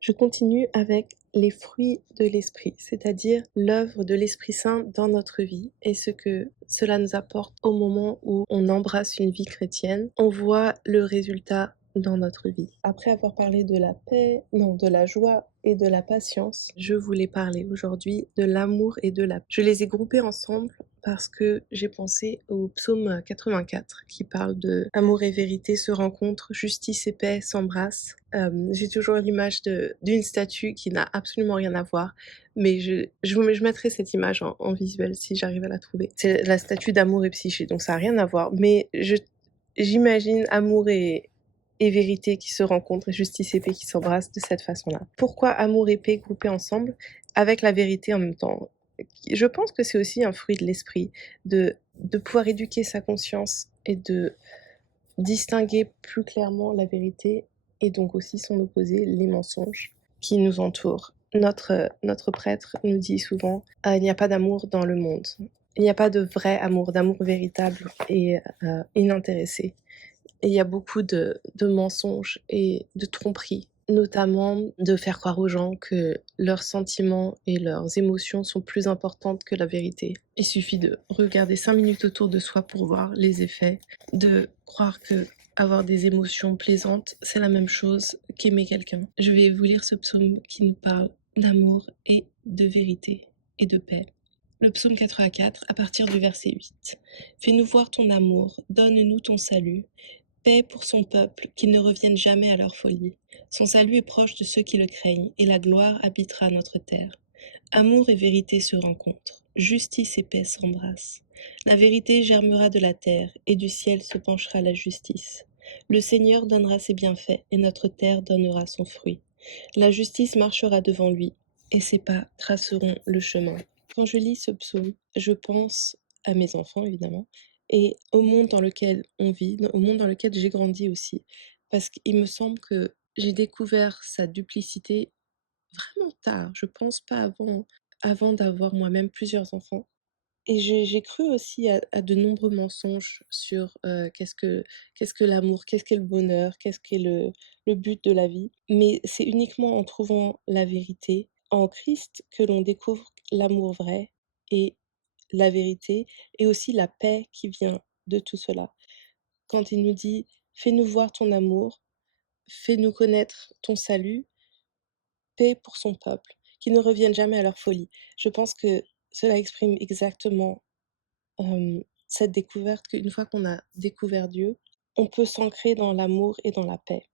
Je continue avec les fruits de l'esprit, c'est-à-dire l'œuvre de l'Esprit Saint dans notre vie et ce que cela nous apporte au moment où on embrasse une vie chrétienne. On voit le résultat dans notre vie. Après avoir parlé de la paix, non, de la joie et de la patience, je voulais parler aujourd'hui de l'amour et de la paix. Je les ai groupés ensemble parce que j'ai pensé au psaume 84 qui parle de amour et vérité se rencontrent, justice et paix s'embrassent. J'ai toujours l'image d'une statue qui n'a absolument rien à voir, mais je mettrai cette image en visuel si j'arrive à la trouver. C'est la statue d'amour et psyché, donc ça n'a rien à voir, mais j'imagine amour et vérité qui se rencontrent et justice et paix qui s'embrassent de cette façon-là. Pourquoi amour et paix groupés ensemble avec la vérité en même temps? Je pense que c'est aussi un fruit de l'esprit, de pouvoir éduquer sa conscience et de distinguer plus clairement la vérité et donc aussi son opposé, les mensonges qui nous entourent. Notre prêtre nous dit souvent il n'y a pas d'amour dans le monde. Il n'y a pas de vrai amour, d'amour véritable et inintéressé. Et il y a beaucoup de mensonges et de tromperies, notamment de faire croire aux gens que leurs sentiments et leurs émotions sont plus importantes que la vérité. Il suffit de regarder 5 minutes autour de soi pour voir les effets, de croire que avoir des émotions plaisantes, c'est la même chose qu'aimer quelqu'un. Je vais vous lire ce psaume qui nous parle d'amour et de vérité et de paix. Le psaume 84, à partir du verset 8. Fais-nous voir ton amour, donne-nous ton salut. Paix pour son peuple, qu'ils ne reviennent jamais à leur folie. Son salut est proche de ceux qui le craignent, et la gloire habitera notre terre. Amour et vérité se rencontrent, justice et paix s'embrassent. La vérité germera de la terre, et du ciel se penchera la justice. Le Seigneur donnera ses bienfaits, et notre terre donnera son fruit. La justice marchera devant lui, et ses pas traceront le chemin. Quand je lis ce psaume, je pense à mes enfants, évidemment, et au monde dans lequel on vit, au monde dans lequel j'ai grandi aussi. Parce qu'il me semble que j'ai découvert sa duplicité vraiment tard, je pense pas avant d'avoir moi-même plusieurs enfants. Et j'ai cru aussi à de nombreux mensonges sur qu'est-ce que l'amour, qu'est-ce qu'est le bonheur, qu'est-ce qu'est le but de la vie. Mais c'est uniquement en trouvant la vérité en Christ que l'on découvre l'amour vrai et la vérité et aussi la paix qui vient de tout cela. Quand il nous dit: «Fais-nous voir ton amour, fais-nous connaître ton salut, paix pour son peuple, qu'ils ne reviennent jamais à leur folie». Je pense que cela exprime exactement, cette découverte qu'une fois qu'on a découvert Dieu, on peut s'ancrer dans l'amour et dans la paix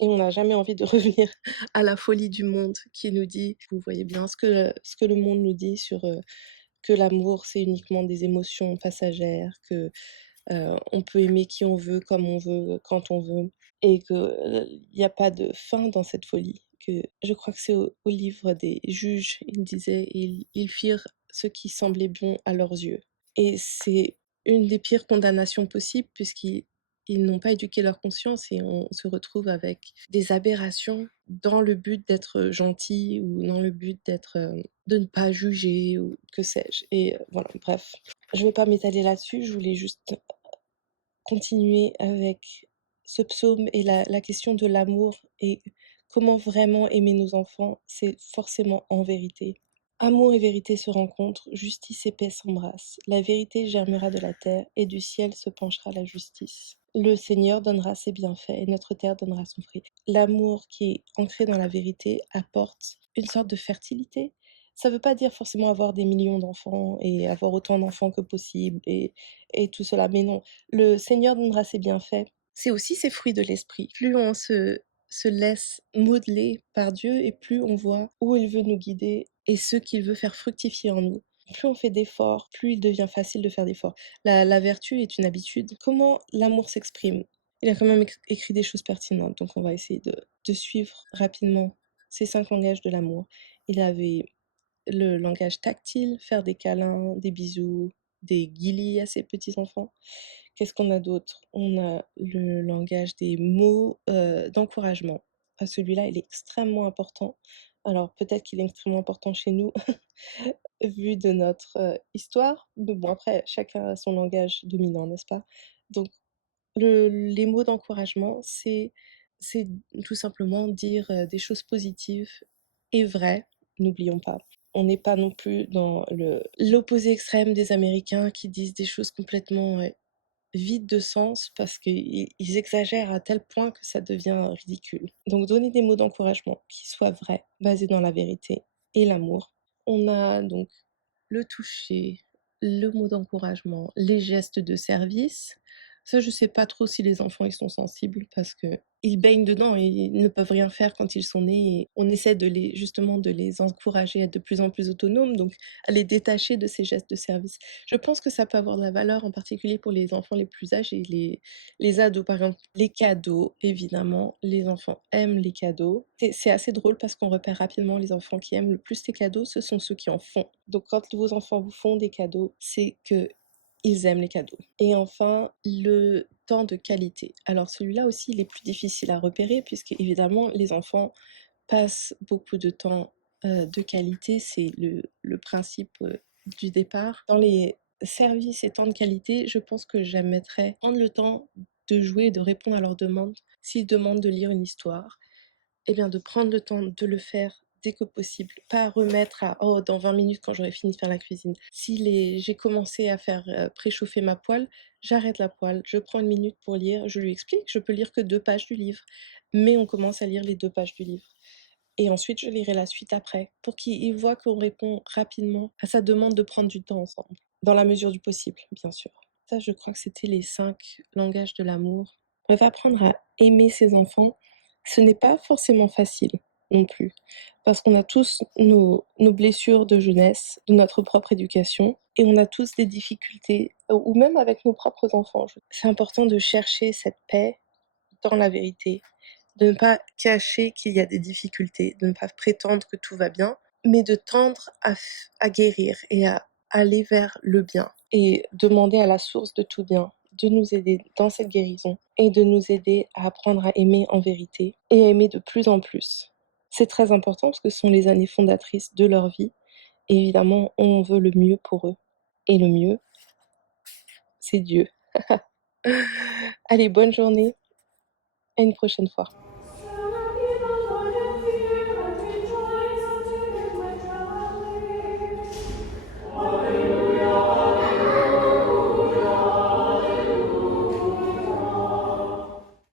et on n'a jamais envie de revenir à la folie du monde qui nous dit vous voyez bien ce que le monde nous dit sur, que l'amour, c'est uniquement des émotions passagères, que on peut aimer qui on veut, comme on veut, quand on veut et que, il y a pas de fin dans cette folie. Que je crois que c'est au livre des Juges, il disait: «Ils firent ce qui semblait bon à leurs yeux» et c'est une des pires condamnations possibles puisqu'ils n'ont pas éduqué leur conscience et on se retrouve avec des aberrations dans le but d'être gentil ou dans le but de ne pas juger ou que sais-je et voilà, bref. Je vais pas m'étaler là-dessus, je voulais juste continuer avec ce psaume et la question de l'amour et comment vraiment aimer nos enfants, c'est forcément en vérité. Amour et vérité se rencontrent, justice et paix s'embrassent. La vérité germera de la terre et du ciel se penchera la justice. Le Seigneur donnera ses bienfaits et notre terre donnera son fruit. L'amour qui est ancré dans la vérité apporte une sorte de fertilité. Ça ne veut pas dire forcément avoir des millions d'enfants et avoir autant d'enfants que possible et tout cela, mais non. Le Seigneur donnera ses bienfaits. C'est aussi ses fruits de l'esprit. Plus on se laisse modeler par Dieu et plus on voit où il veut nous guider et ce qu'il veut faire fructifier en nous. Plus on fait d'efforts, plus il devient facile de faire d'efforts. La vertu est une habitude. Comment l'amour s'exprime? Il a quand même écrit des choses pertinentes, donc on va essayer de suivre rapidement ces 5 langages de l'amour. Il avait le langage tactile, faire des câlins, des bisous, des guilis à ses petits-enfants. Qu'est-ce qu'on a d'autre? On a le langage des mots, d'encouragement. Celui-là, il est extrêmement important. Alors peut-être qu'il est extrêmement important chez nous, vu de notre, histoire, mais bon après chacun a son langage dominant, n'est-ce pas? Donc les mots d'encouragement, c'est c'est tout simplement dire des choses positives et vraies, n'oublions pas. On n'est pas non plus dans l'opposé extrême des Américains qui disent des choses complètement vides de sens parce qu'ils exagèrent à tel point que ça devient ridicule. Donc donner des mots d'encouragement qui soient vrais, basés dans la vérité et l'amour. On a donc le toucher, le mot d'encouragement, les gestes de service. Ça, je sais pas trop si les enfants ils sont sensibles parce que ils baignent dedans et ils ne peuvent rien faire quand ils sont nés. Et on essaie de les justement de les encourager à être de plus en plus autonomes, donc à les détacher de ces gestes de service. Je pense que ça peut avoir de la valeur, en particulier pour les enfants les plus âgés, les ados par exemple. Les cadeaux, évidemment, les enfants aiment les cadeaux. C'est assez drôle parce qu'on repère rapidement les enfants qui aiment le plus les cadeaux, ce sont ceux qui en font. Donc quand vos enfants vous font des cadeaux, c'est que ils aiment les cadeaux. Et enfin, le temps de qualité. Alors celui-là aussi, il est plus difficile à repérer puisque évidemment les enfants passent beaucoup de temps de qualité, c'est le principe du départ. Dans les services et temps de qualité, je pense que j'aimerais prendre le temps de jouer et de répondre à leurs demandes. S'ils demandent de lire une histoire, eh bien de prendre le temps de le faire dès que possible, pas remettre à oh dans 20 minutes quand j'aurai fini de faire la cuisine. Si j'ai commencé à faire préchauffer ma poêle, j'arrête la poêle, je prends une minute pour lire, je lui explique, je peux lire que 2 pages du livre, mais on commence à lire les 2 pages du livre. Et ensuite, je lirai la suite après, pour qu'il voit qu'on répond rapidement à sa demande de prendre du temps ensemble, dans la mesure du possible, bien sûr. Ça, je crois que c'était les 5 langages de l'amour. On va apprendre à aimer ses enfants. Ce n'est pas forcément facile non plus, parce qu'on a tous nos blessures de jeunesse, de notre propre éducation, et on a tous des difficultés, ou même avec nos propres enfants. C'est important de chercher cette paix dans la vérité, de ne pas cacher qu'il y a des difficultés, de ne pas prétendre que tout va bien, mais de tendre à guérir et à aller vers le bien et demander à la source de tout bien de nous aider dans cette guérison et de nous aider à apprendre à aimer en vérité et à aimer de plus en plus. C'est très important parce que ce sont les années fondatrices de leur vie et évidemment on veut le mieux pour eux. Et le mieux, c'est Dieu. Allez, bonne journée, à une prochaine fois.